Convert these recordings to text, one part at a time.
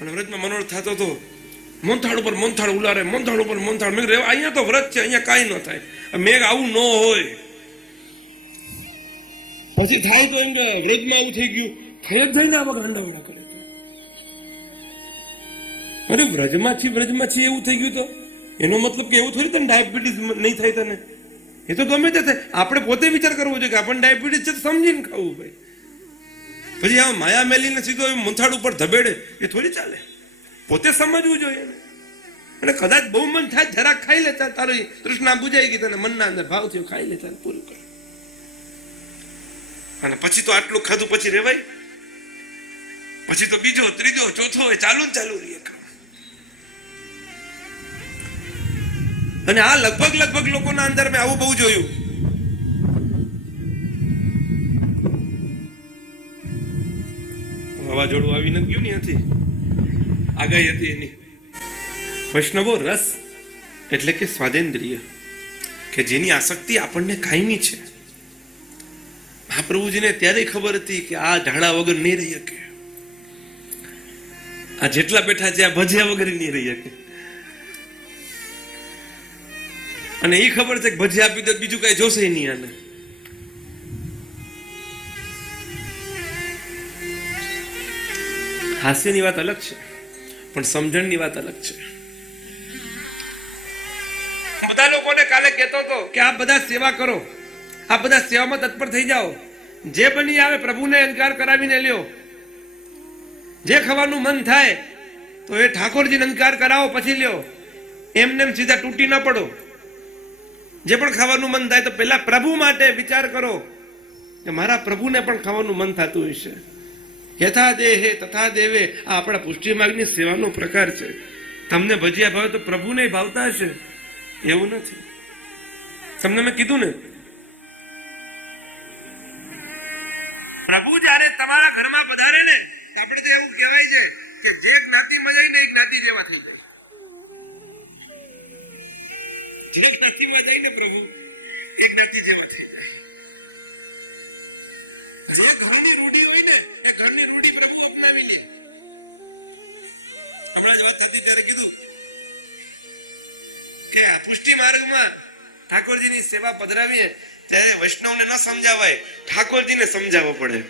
અને વ્રતમાં મનોરથ થતો હતો, મોનથાળ ઉપર મોનથાળ ઉલારે, મોનથાળ ઉપર મોનથાળ. મેં કીધું અહીંયા તો વ્રત છે, અહીંયા કાંઈ ન થાય. મેં આવું ન હોય. પછી થાય તો એમ કે વ્રતમાં આવું થઈ ગયું, થઈ જ જાય ને આવા ગાંડાવાળા કરે. અરે વ્રજમાંથી એવું થઈ ગયું તો એનો મતલબ કે એવું થોડી તને ડાયાબિટીસ નહીં થાય તને. એ તો ગમે તે થાય. આપણે પોતે વિચાર કરવો જોઈએ કે આપણને ડાયાબિટીસ છે, સમજીને ખાવું ભાઈ. પછી આ માયા મેલીને સીધો મોનથાળ ઉપર ધબેડે એ થોડી ચાલે. પોતે સમજવું જોઈએ. અને કદાચ બહુ મન થાય જરાક ખાઈ લે, તારો તૃષ્ણા બુજાઈ ગઈ, તને મનના અંદર ભાવ થયો, ખાઈ લે, તારે પૂરું કર. અને પછી તો આટલું ખાધું પછી રેવાય? પછી તો બીજો ત્રીજો ચોથો ચાલુ ને ચાલુ રહીએ. અને આ લગભગ લોકોના અંદર મેં આવું બહુ જોયું. વાવાઝોડું આવી નથી ગયું ને, હતી આગાહી હતી એની. વૈષ્ણવો રસ એટલે કે સ્વાદેન્દ્રિય, કે જેની આસક્તિ આપણને કાયમી છે. મહાપ્રભુજીને ત્યારે ખબર હતી કે આ ઢાળા વગર નહીં રહી શકે, આ જેટલા બેઠા છે આ ભજ્યા વગર નહીં રહી શકે. અને એ ખબર છે કે ભજી આપી તો બીજું કઈ જોશે નહીં. આને હાસ્યની વાત અલગ છે, પણ સમજણની વાત અલગ છે. બધા લોકોને કાલે કહેતો હતો કે આ બધા સેવા કરો, આ બધા સેવામાં તત્પર થઈ જાઓ. જે બની આવે પ્રભુને અંકાર કરાવીને લ્યો. જે ખાવાનું મન થાય તો એ ઠાકોરજીને અંકાર કરાવો પછી લ્યો. એમને સીધા તૂટી ન પડો. જે પણ ખાવાનું મન થાય તો પહેલા પ્રભુ માટે વિચાર કરો કે મારા પ્રભુને પણ ખાવાનું મન થતું હશે. યથા દેહે તથા દેવે, આ આપણા પુષ્ટિ માર્ગની સેવાનો પ્રકાર છે. તમને ભજીયા ભાવે તો પ્રભુને ભાવતા હશે એવું નથી. તમને મેં કીધું ને, પ્રભુ જયારે તમારા ઘરમાં પધારે ને, આપણે તો એવું કહેવાય છે કે જે જ્ઞાતિમાં જાય ને એ જ્ઞાતિ જેવા થઈ જાય. જે જ્ઞાતિમાં જાય ને પ્રભુ એ જ્ઞાતિ જેવા થઈ જાય. ઘરની રૂઢી હોય ને એ ઘરની રૂઢી પ્રભુ અપનાવી લે. હમણાં જ વાત હતી ત્યારે કીધું કે આ પુષ્ટિ માર્ગમાં ઠાકોરજીની સેવા પધરાવીએ ત્યારે વૈષ્ણવને ન સમજાવાય, ઠાકોરજીને સમજાવવો પડે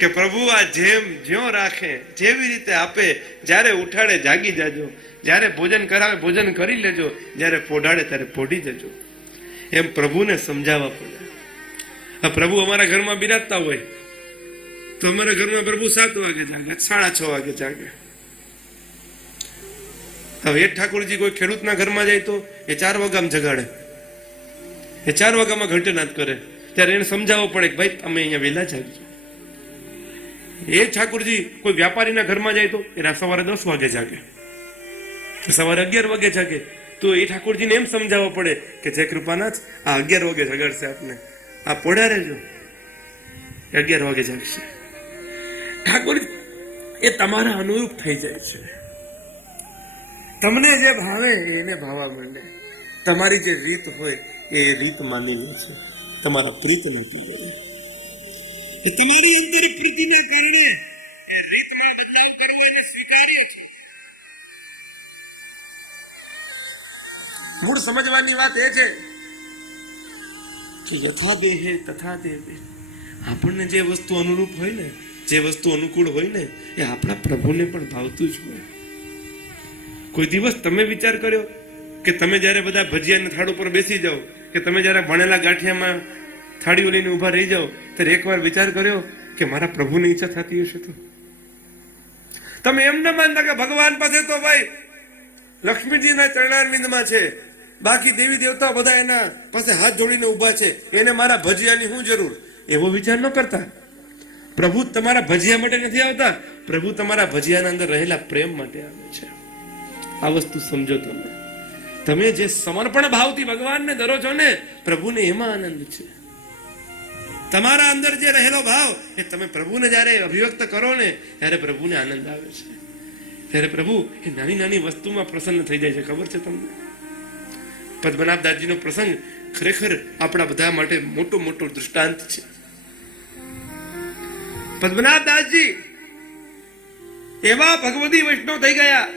કે પ્રભુ આ જેમ જ્યો રાખે, જેવી રીતે આપે, જ્યારે ઉઠાડે જાગી જાજો, જ્યારે ભોજન કરાવે ભોજન કરી લેજો, જ્યારે પોઢાડે ત્યારે પોઢી જજો. એમ પ્રભુને સમજાવવા પડે. આ પ્રભુ અમારા ઘરમાં બિરાજતા હોય તો અમારા ઘરમાં પ્રભુ 7 વાગે જાગે, 6:30 વાગે જાગે. હવે એ ઠાકોરજી કોઈ ખેડૂતના ઘરમાં જાય તો એ 4 વાગ્યામાં જગાડે, એ 4 વાગ્યામાં ઘંટનાદ કરે. ત્યારે એને સમજાવવો પડે કે ભાઈ તમે અહીંયા વહેલા જાગજો. એ ઠાકોરજી કોઈ વ્યાપારીના ઘરમાં જાય તો એના સવારે 10 વાગે જાગે, સવારે 11 વાગે જાગે. તો એ ઠાકોરજીને એમ સમજાવવો પડે કે જય કૃપાનાથ આ 11 વાગે જગાડશે આપને, આ પોઢા રહેજો, 11 વાગે જાગશે. ઠાકોર એ તમારા અનુરૂપ થઈ જાય છે. તમને જે ભાવે એને ભાવવા માંડે. તમારી જે રીત હોય એ રીત માની લે છે, તમારા પ્રીત નથી કરે. તમારી અંદર પ્રીતિના કારણે એ રીતમાં બદલાવ કરવો એને સ્વીકાર્ય છે. મૂળ સમજવાની વાત એ છે કે યથા દેહે તથા દેવે. આપણને જે વસ્તુ અનુરૂપ હોય ને, જે વસ્તુ અનુકૂળ હોય ને, એ આપણા પ્રભુને પણ ભાવતું જ હોય. કોઈ દિવસ તમે વિચાર કર્યો કે તમે જ્યારે બધા ભજીયાના થાળ ઉપર બેસી જાઓ, કે તમે જ્યારે ભણેલા ગાંઠિયામાં થાળીઓ લઈને ઊભા રહી જાઓ, ત્યારે એકવાર વિચાર કર્યો કે મારા પ્રભુની ઈચ્છા થતી હશે તો? તમે એમ ન માનતા કે ભગવાન પાસે તો ભાઈ લક્ષ્મીજીના ચરણારવિંદમાં છે, બાકી દેવી દેવતા બધા એના પાસે હાથ જોડીને ઊભા છે, એને મારા ભજીયાની શું જરૂર? એવો વિચાર ન કરતા. પ્રભુ તમારા ભજીયા માટે નથી આવતા, પ્રભુ તમારા ભજીયાના અંદર રહેલા પ્રેમ માટે આવે છે. આ વસ્તુ સમજો. તમે જે સમર્પણ ભાવથી ભગવાનને ધરો છો ને, પ્રભુને એમાં આનંદ છે. તમારા અંદર જે રહેલો ભાવ એ તમે પ્રભુને જ્યારે અભિવ્યક્ત કરો ને, ત્યારે પ્રભુને આનંદ આવે છે. ત્યારે પ્રભુ એ નાની નાની વસ્તુમાં પ્રસન્ન થઈ જાય છે. ખબર છે તમને? પદ્મનાભદાસજીનો પ્રસંગ ખરેખર આપણા બધા માટે મોટો દૃષ્ટાંત છે. પદ્મનાભદાસજી એવા ભગવદી વૈષ્ણવ થઈ ગયા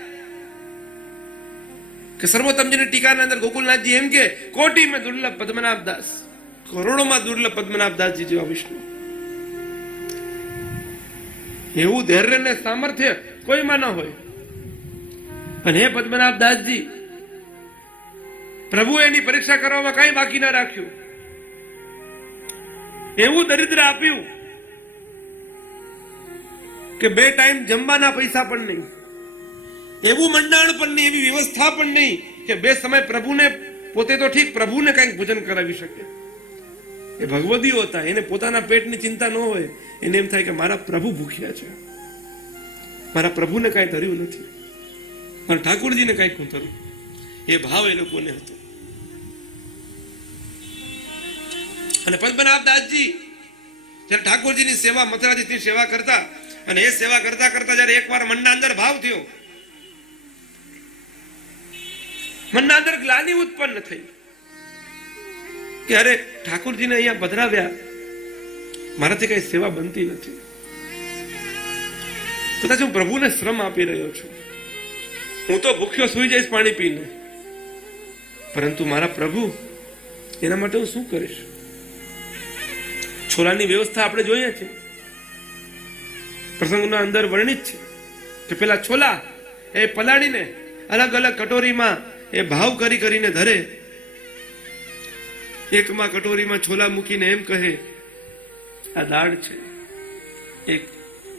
કે સર્વોત્તમજીની ટીકાના અંદર ગોકુલનાથજી એમ કે કોટી મેં દુર્લભ પદ્મનાભ દાસ, કરોડોમાં દુર્લભ પદ્મનાભ દાસજી જેવા વિષ્ણુ. એવું ધૈર્ય ને સામર્થ્ય કોઈમાં ન હોય. પણ હે પદ્મનાભ દાસજી, પ્રભુ એની પરીક્ષા કરવામાં કઈ બાકી ના રાખ્યું. એવું દરિદ્ર આપ્યું કે 2 ટાઈમ જમવાના પૈસા પણ નહીં, એવું મંડાણ પણ નહીં, એવી વ્યવસ્થા પણ નહીં કે 2 સમય પ્રભુને, પોતે તો ઠીક પ્રભુને કઈક ભોજન કરાવી શકે. એ ભગવદીઓ હતા, એને પોતાના પેટની ચિંતા ન હોય. એને એમ થાય કે મારા પ્રભુ ભૂખ્યા છે, મારા પ્રભુને કઈ ધર્યું નથી, મારા ઠાકોરજીને કઈક હું ધરું. એ ભાવ એ લોકોને હતો. અને પદ્મનાભ દાસજી જયારે ઠાકોરજીની સેવા, મથુરાધીશની સેવા કરતા, અને એ સેવા કરતા કરતા જયારે એકવાર મનના અંદર ભાવ થયો, મનના અંદર ગ્લાનિ ઉત્પન્ન થઈ કે અરે ઠાકોરજીને અહીંયા પધરાવ્યા, મારાથી કઈ સેવા બનતી નથી. કદાચ હું પ્રભુને શ્રમ આપી રહ્યો છું, હું તો ભૂખ્યો સુઈ જઈશ પાણી પીને, પરંતુ મારા પ્રભુ, એના માટે હું શું કરીશ? છોલાની વ્યવસ્થા આપણે જોઈએ છે, પ્રસંગના અંદર વર્ણિત છે કે પેલા છોલા એ પલાળીને અલગ અલગ કટોરીમાં એ ભાવ કરી કરીને ધરે. એકમાં કટોરીમાં છોલા મૂકીને એમ કહે આ દાળ છે, એક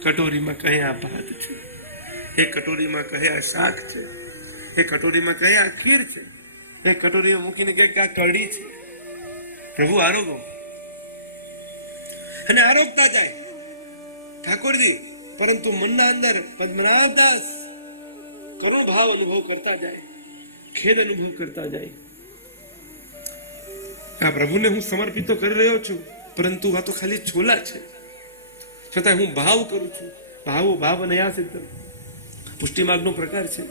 કટોરીમાં કહે આ ભાત છે, એક કટોરીમાં કહે આ શાક છે, એક કટોરીમાં કહે આ ખીર છે, એક કટોરીમાં મૂકીને કહે આ કઢી છે. પ્રભુ આરોગો, અને આરોગતા જાય ઠાકોરજી, પરંતુ મનના અંદર પદ્મનાભ દાસ કરુણ ભાવ અનુભવ કરતા જાય, ખેદ અનુભવ કરતા જાય. આ પ્રભુને હું સમર્પિત તો કરી રહ્યો છું, પરંતુ આ તો ખાલી છોલા છે, છતાં હું ભાવ કરું છું. ભાવ અનયાસિત પુષ્ટિમાર્ગનો પ્રકાર છે.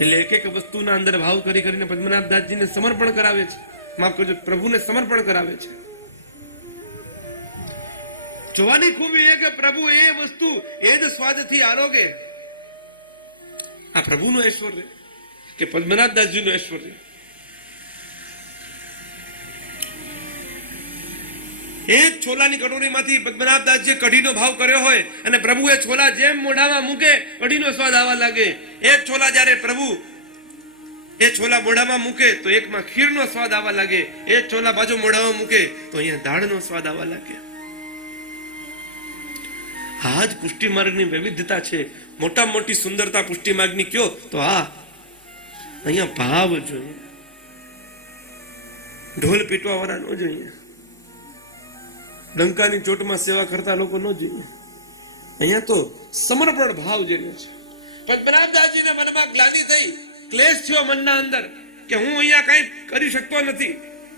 એટલે એક એક વસ્તુના અંદર ભાવ કરી કરીને પદ્મનાભ દાસજીને સમર્પણ કરાવે છે, માફ કરજો, પ્રભુને સમર્પણ કરાવે છે. જોવાની ખૂબી એ કે પ્રભુ એ વસ્તુ એ જ સ્વાદથી આરોગે. આ પ્રભુનું ઐશ્વર્ય કે પદ્મનાભ દાસજીનું ઐશ્વર્ય. એ જ છોલાની કટોરીમાંથી પદ્મનાભ દાસજીએ કઢીનો ભાવ કર્યો હોય અને પ્રભુએ છોલા જેમ મોઢામાં મૂકે કઢીનો સ્વાદ આવવા લાગે. એ જ છોલા જ્યારે પ્રભુ એ છોલા મોઢામાં મૂકે તો એકમાં ખીરનો સ્વાદ આવવા લાગે, એ જ છોલા બાજુ મોઢામાં મૂકે તો અહીંયા દાળનો સ્વાદ આવવા લાગે. આ જ પુષ્ટિ માર્ગની વૈવિધ્યતા છે. મોટામાં મોટી સુંદરતા પુષ્ટિ માર્ગની કયો તો આ અહીંયા ભાવ જોઈએ, ઢોલ પીટવા વાળા ન જોઈએ, ડંકાની ચોટમાં સેવા કરતા લોકો ન જોઈએ. અહીંયા તો સમર્પણ ભાવ જોઈએ છે. પદ્મનાભ દાસજીના મનમાં ગ્લાનિ થઈ, ક્લેશ થયો મનના અંદર કે હું અહીંયા કઈ કરી શકતો નથી,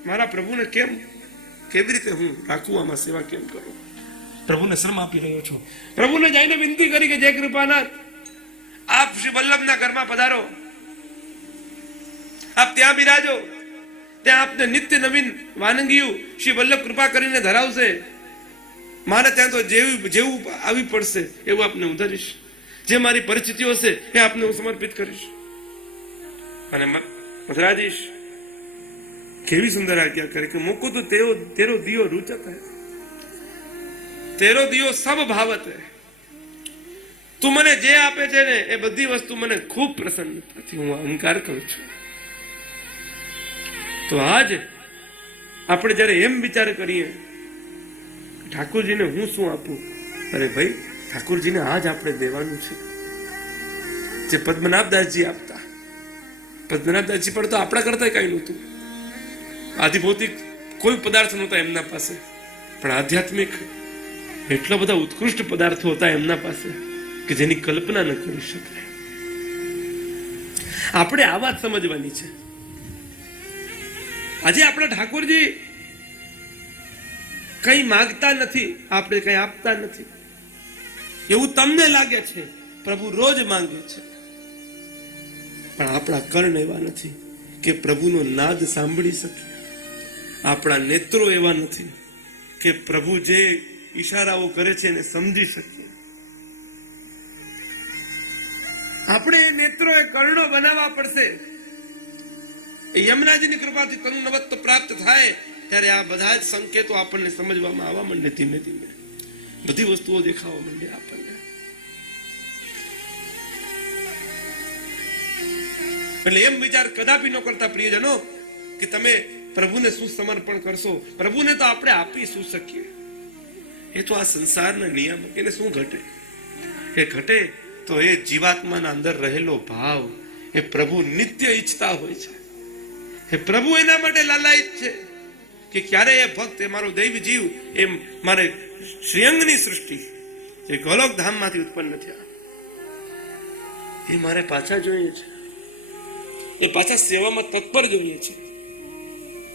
મારા પ્રભુને કેવી રીતે હું રાખું, આમાં સેવા કેમ કરું? પ્રભુને શરમ આપી રહ્યો છું. પ્રભુને જઈને વિનંતી કરી કે જય કૃપાનાથ, આપ શ્રી વલ્લભના ઘરમાં પધારો, આપ ત્યાં બિરાજો, ત્યાં આપને નિત્ય નવીન વાનગીઓ શ્રી વલ્લભ કૃપા કરીને ધરાવશે. મારે ત્યાં તો જેવું આવી પડશે એવું આપને હું ધરીશ, જે મારી પરિસ્થિતિઓ હશે એ આપને હું સમર્પિત કરીશ. અને મથુરાધીશ કેવી સુંદર આજ્ઞા કરે કે મોકો તો તેરો દિયો રૂચત હૈ, તેરો દિયો સબ ભાવત હૈ. તું મને જે આપે છે ને એ બધી વસ્તુ મને ખૂબ પ્રસન્નતાથી હું અહંકાર કરું છું. તો આજ આપણે જયારે એમ વિચાર કરીએ ઠાકોરજીને હું શું આપું, અરે ભાઈ ઠાકોરજીને આજ આપણે દેવાનું છે. જે પદ્મનાભદાસજી આપતા, પદ્મનાભદાસજી પણ તો આપણા કરતા કઈ નહોતું, આધિભૌતિક કોઈ પદાર્થ નહોતા એમના પાસે, પણ આધ્યાત્મિક એટલા બધા ઉત્કૃષ્ટ પદાર્થો હતા એમના પાસે કે જેની કલ્પના ન કરી શકાય. આપણે આ વાત સમજવાની છે. આજે આપણા ઠાકોરજી કઈ માંગતા નથી, આપણે કઈ આપતા નથી એવું તમને લાગે છે. પ્રભુ રોજ માંગે છે, પણ આપણા કર્ણ એવા નથી કે પ્રભુનો નાદ સાંભળી શકે. આપણા નેત્રો એવા નથી કે પ્રભુ જે ઈશારાઓ કરે છે એને સમજી શકે. આપણે નેત્રો એ કર્ણો બનાવવા પડશે. યમરાજની કૃપાથી તનુ નવત્વ પ્રાપ્ત થાય ત્યારે આ બધા જ સંકેતો આપણને સમજવામાં આવવા માંડે. ધીમે ધીમે બધી વસ્તુઓ દેખાવા માંડે આપણને. એટલે એમ વિચાર કદાપી ન કરતા પ્રિયજનો કે તમે પ્રભુને શું સમર્પણ કરશો. પ્રભુને તો આપણે આપી શું શકીએ. એ તો આ સંસારના નિયમ. એને શું ઘટે? એ ઘટે તો એ જીવાત્માના અંદર રહેલો ભાવ એ પ્રભુ નિત્ય ઈચ્છતા હોય છે. એ પ્રભુ એના માટે લાલાયિત છે કે ક્યારે એ ભક્ત, એ મારો દૈવ જીવ, એ મારે શ્રીઅંગની સૃષ્ટિ જે ગોલોક ધામમાંથી ઉત્પન્ન થયા એ મારે પાછા જોઈએ છે. એ પાછા સેવામાં તત્પર જોઈએ છે.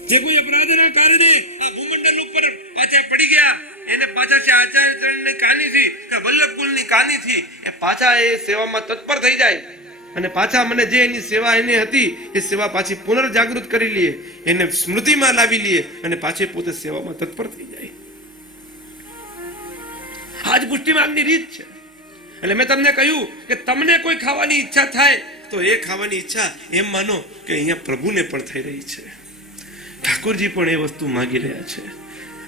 જે કોઈ અપરાધના કારણે આ ભૂમંડળ ઉપર પાછા પડી ગયા, એને પાછા છે આચાર્યની કાનીથી કે વલ્લભકુલની કાનીથી એ પાછા એ સેવામાં તત્પર થઈ જાય અને પાછા મને જે એની સેવા એને હતી એ સેવા પાછી પુનર્જાગૃત કરી લઈએ, એને સ્મૃતિમાં લાવી લઈએ અને પાછી પોતે સેવામાં તત્પર થઈ જાય. આજ પુષ્ટિ માર્ગની રીત છે. એટલે મેં તમને કહ્યું કે તમને કોઈ ખાવાની ઈચ્છા થાય તો એ ખાવાની ઈચ્છા એમ માનો કે અહીંયા પ્રભુને પણ થઈ રહી છે. ઠાકોરજી પણ એ વસ્તુ માંગી રહ્યા છે.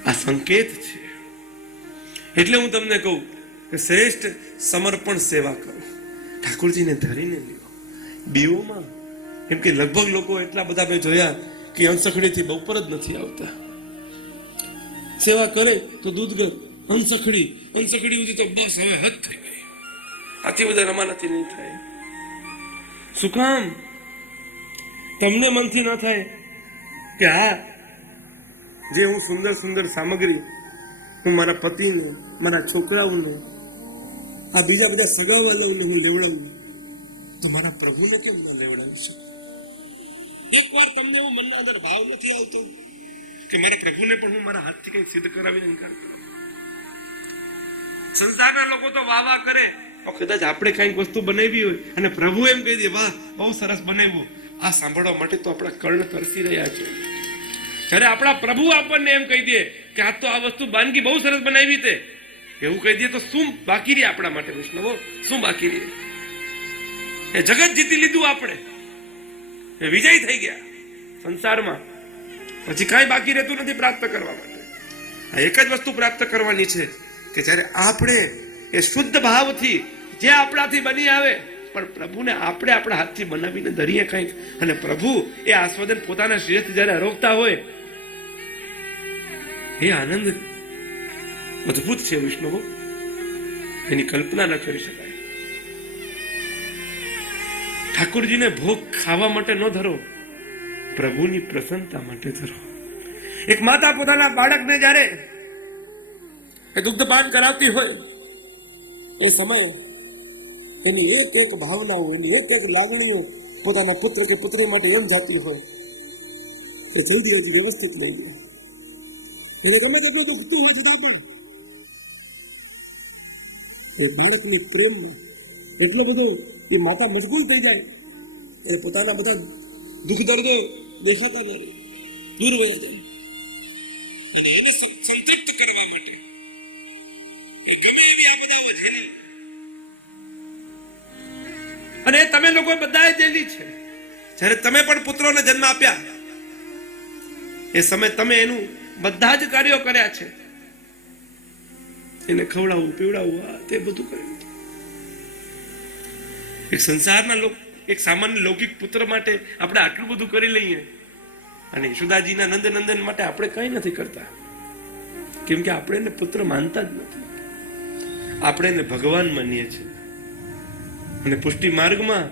આ સંકેત છે. એટલે હું તમને કહું કે શ્રેષ્ઠ સમર્પણ સેવા કરો. ઠાકોરજીને ધરીને લ્યો બીઓમાં. કેમ કે લગભગ લોકો એટલા બધા મેં જોયા કે અંસખડીથી બપોર જ નથી આવતા. સેવા કરે તો દૂધ ગર, અંસખડી સુધી તો બસ હવે હદ થઈ ગઈ. આથી બધા રમાનાથી નહીં થાય. શું કામ? તમને મનથી ન થાય કે હા, જે હું સુંદર સુંદર સામગ્રી હું મારા પતિને, મારા છોકરાઓને, આ બીજા બધા સગાવાલાઓને હું લેવડાવું તો મારા પ્રભુને કેમ ના લેવડાવી શકું? એકવાર તમને હું મનના અંદર ભાવ નથી આવતો કે મારા પ્રભુને પણ હું મારા હાથથી કંઈક સિદ્ધ કરાવીને ઇનકાર કરું? સંસારના લોકો તો વાહ વાહ કરે, કદાચ આપણે કઈક વસ્તુ બનાવી હોય અને પ્રભુ એમ કહી દે વાહ બહુ સરસ બનાવ્યું, આ સાંભળવા માટે તો આપણા કર્ણ તરસી રહ્યા છે. જ્યારે આપણા પ્રભુ આપણને એમ કહી દે કે આ તો આ વસ્તુ વાનગી બહુ સરસ બનાવી તે, એવું કહી દે તો શું બાકી રહે આપણા માટે? વૈષ્ણવો, શું બાકી રહે? એ જગત જીતી લીધું આપણે, એ વિજય થઈ ગયા સંસારમાં. પછી કાંઈ બાકી રહેતું નથી પ્રાપ્ત કરવા માટે. આ એક જ વસ્તુ પ્રાપ્ત કરવાની છે કે જ્યારે આપણે એ શુદ્ધ ભાવથી જે આપણાથી બની આવે પણ પ્રભુને આપણે આપણા હાથથી બનાવીને ધરીએ કંઈક, અને પ્રભુ એ આસ્વાદન પોતાના શરીરથી જ્યારે આરોગતા હોય એ આનંદ અદભુત છે વિષ્ણુ. એની કલ્પના ન કરી શકાય. ઠાકોરજીને ભોગ ખાવા માટે ન ધરો, પ્રભુની પ્રસન્નતા માટે ધરો. એક માતા પોતાના બાળકને જ્યારે દુગ્ધપાન કરાવતી હોય એ સમયે એની એક એક ભાવનાઓ, એની એક એક લાગણીઓ પોતાના પુત્ર કે પુત્રી માટે એમ જાતી હોય કે જલ્દી હજી વ્યવસ્થિત લઈ લો. એને ગમે તેટલું દુખતું હોય જુદામાં એ બાળકની પ્રેમમાં એટલો બધો એ માતા મશગુલ થઈ જાય એ પોતાના બધા દુઃખ દર્દો દેખાતા કરે, દૂર વહી જાય. અને એને સંતૃપ્ત કરવા માટે એ ગમે એવી આપદાઓ ઝેલે. અને તમે લોકો બધા જેલી છે. જ્યારે તમે પણ પુત્રોને જન્મ આપ્યા એ સમય તમે એનું બધા જ કાર્યો કર્યા છે. એને ખવડાવવું, પીવડાવવું, તે બધું કર્યું. એક સંસારના લોક, એક સામાન્ય લૌકિક પુત્ર માટે આપણે આટલું બધું કરી લઈએ અને યશોદાજીના નંદનંદન માટે આપણે કંઈ નથી કરતા. કેમ કે આપણે એને પુત્ર માનતા જ નથી. આપણે એને ભગવાન માનીએ છીએ. અને પુષ્ટિ માર્ગમાં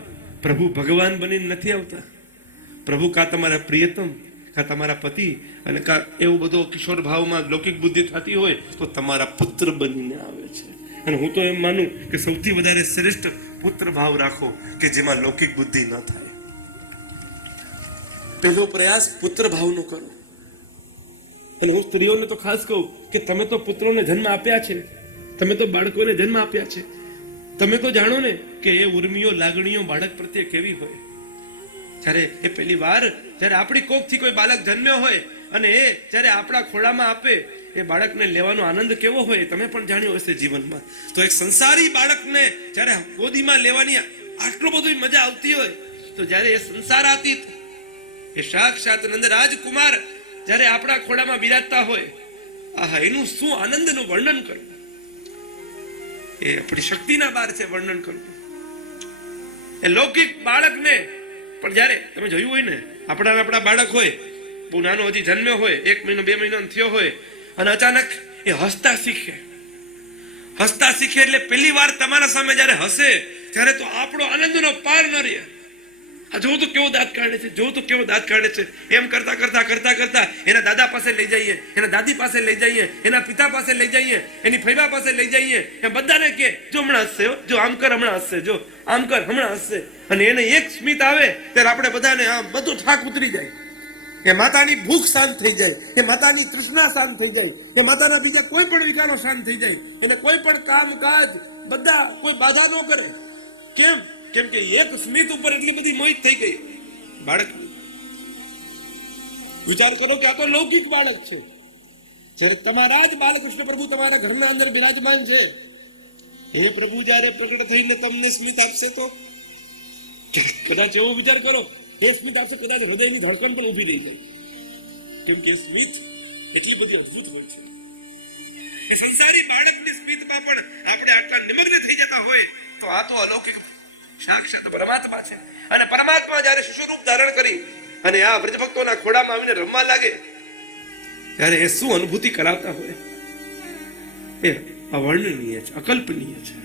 પ્રભુ ભગવાન બનીને નથી આવતા. પ્રભુ કા તમારા પ્રિયતમ, કા તમારા પતિ, અને કા એવો બધો કિશોર ભાવમાં લૌકિક બુદ્ધિ થતી હોય તો તમારા પુત્ર બનીને આવે છે. અને હું તો એમ માનું કે સૌથી વધારે શ્રેષ્ઠ પુત્ર ભાવ રાખો કે જેમાં લૌકિક બુદ્ધિ ન થાય. પહેલો પ્રયાસ પુત્ર ભાવનો કરો. અને હું સ્ત્રીઓને તો ખાસ કહું કે તમે તો પુત્રોને જન્મ આપ્યા છે, તમે તો બાળકોને જન્મ આપ્યા છે. તમે તો જાણો ને કે એ ઉર્મિઓ, લાગણીઓ બાળક પ્રત્યે કેવી હોય. જ્યારે એ પહેલી વાર જ્યારે આપણી કોખથી કોઈ બાળક જન્મ્યો હોય અને એ જ્યારે આપણા ખોળામાં આપે એ બાળકને લેવાનો આનંદ કેવો હોય તમે પણ જાણ્યો હશે જીવનમાં. તો એક સંસારી બાળકને જ્યારે ગોદીમાં લેવાની આટલું બધું મજા આવતી હોય તો જ્યારે એ સંસારાતીત એ સાક્ષાત નંદરાજ કુમાર જ્યારે આપણા ખોડામાં બિરાજતા હોય, આહા, એનું શું આનંદનું વર્ણન કરવું, એ આપણી શક્તિના બહાર છે વર્ણન કરવું. એ લૌકિક બાળકને પણ જ્યારે તમે જોયું હોય ને, આપણા બાળક હોય, બહુ નાનો હજી જન્મ્યો હોય, 1 મહિનો 2 મહિનો થયો હોય, અને અચાનક એ હસતા શીખે એટલે પહેલી વાર તમારા સામે જ્યારે હસે ત્યારે તો આપણો આનંદનો પાર ન રહે. આ જોવું તો કેવો દાંત કાઢે છે, એમ કરતા કરતા એના દાદા પાસે લઈ જઈએ, એના દાદી પાસે લઈ જઈએ, એના પિતા પાસે લઈ જઈએ, એની ફૈબા પાસે લઈ જઈએ, એમ બધાને કે જો હમણાં હસશે, જો આમ કર હમણાં હસશે, જો આમ કર હમણાં હસશે. અને એને એક સ્મિત આવે ત્યારે આપણે બધાને આમ બધું ઠાક ઉતરી જાય, એ માતાની ભૂખ શાંત થઈ જાય, એ માતાની તૃષ્ણા શાંત થઈ જાય, એ માતાના બીજા કોઈ પણ વિચારો શાંત થઈ જાય, એને કોઈ પણ કામ કાજ બધા કોઈ બાધા ન કરે. કેમ કે એક સ્મિત ઉપર એટલી બધી મોહિત થઈ ગઈ બાળક. વિચાર કરો કે આ તો લૌકિક બાળક છે, જ્યારે તમારા જ બાલકૃષ્ણ પ્રભુ તમારા ઘરના અંદર બિરાજમાન છે, એ પ્રભુ જ્યારે પ્રગટ થઈને તમને સ્મિત આપશે તો કદાચ એવો વિચાર કરો, એ સ્મિત આપશે કદાચ હૃદયની ધડકન પણ ઊભી રહી જાય. કેમ કે સ્મિત એટલી બધી અદભુત હોય છે. એ સંસારી બાળકની સ્મિતમાં પણ આપણે આટલા નિમગ્ન થઈ જતા હોય તો આ તો અલૌકિક સાક્ષાત પરમાત્મા છે. અને પરમાત્મા જ્યારે શિશુ રૂપ ધારણ કરી અને આ વ્રજભક્તોના ખોડામાં આવીને રમવા લાગે ત્યારે એ શું અનુભૂતિ કરાવતા હોય, એ અવર્ણનીય છે, અકલ્પનીય છે.